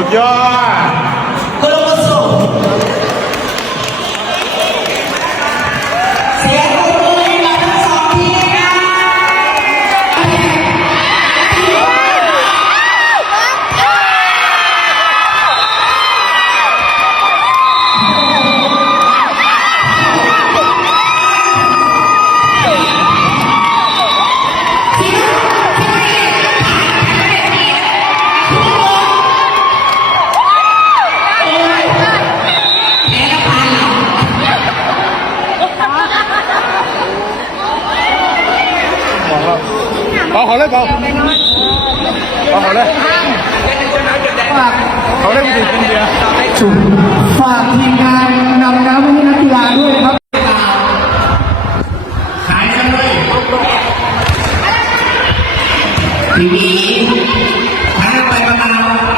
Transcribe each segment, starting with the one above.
สุดยอดาขอเลยเปาเปาขอเลยเขาเลยกูถึงกินเบียร์ฝากทีมงานนำน้ำให้นักกีฬาด้วยครับขายกันเลยทีนี้ทางไปประมาณ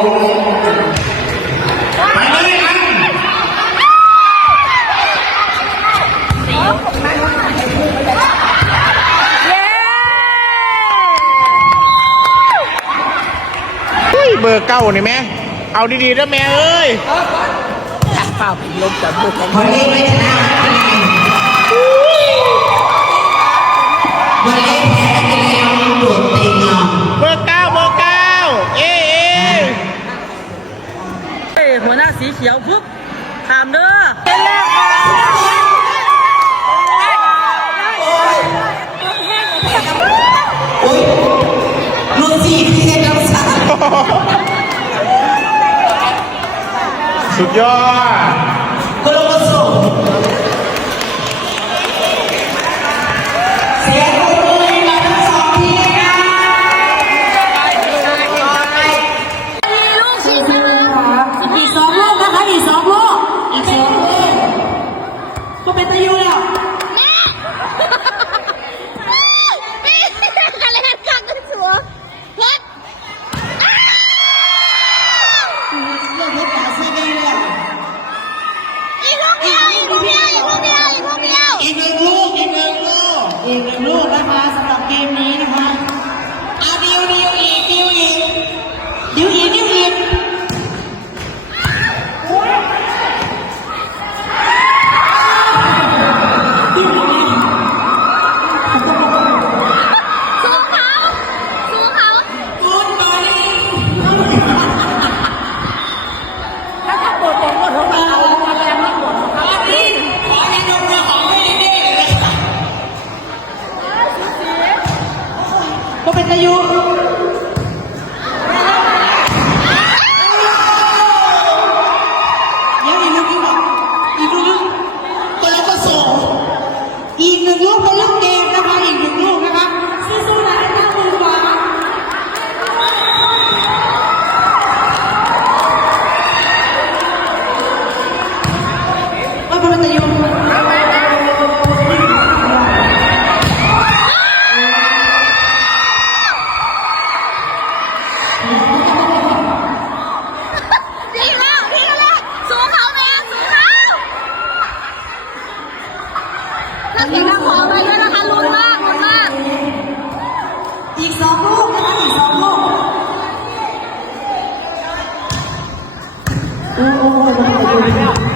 อุ้ยเบอร์เก้านี่แม่เอาดีๆนะแม่เอ้ยจับเปล่าลมจับมือของคนนี้ไม่ชนะวันนี้แพ้ไปแล้วโดดเต็งเงาเบอร์เก้าเบอร์เก้าเอ๊เอ๊ะเฮ้หัวหน้าสีเขียวปุ๊บถามเด้อ สุดยอดูกนะคะสำหรับเกมนี้นะคะ 哦哦哦哦哦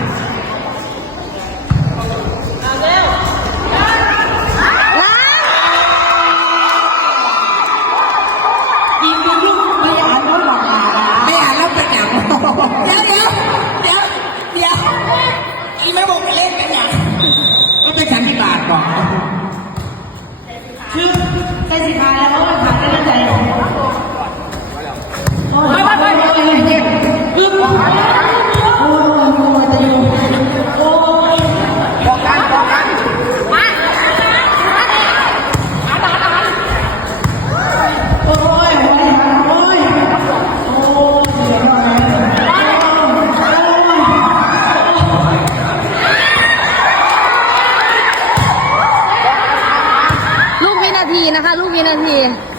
นี่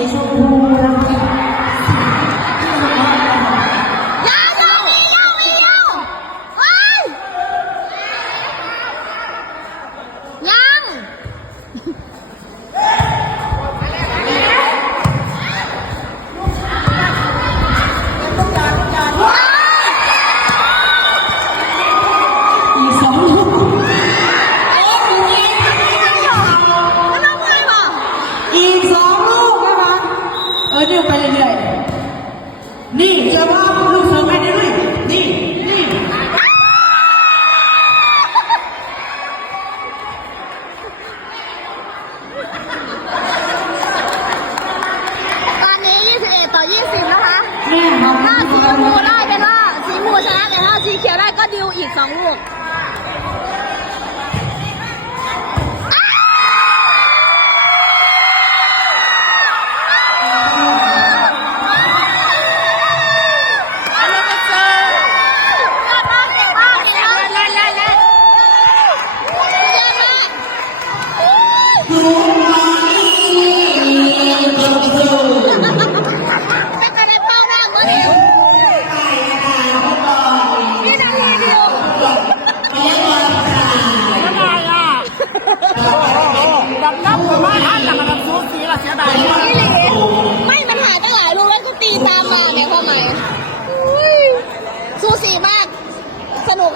y ีมูได้เป็นล่าสีมูชนะแต่ถ้าสีเขียวได้ก็ดิวอีกสองลูก Oh!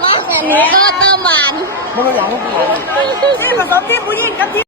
มากแต่หนูก็เติมหวาน มันเป็นอย่างที่ผสมที่ผู้หญิงกับที่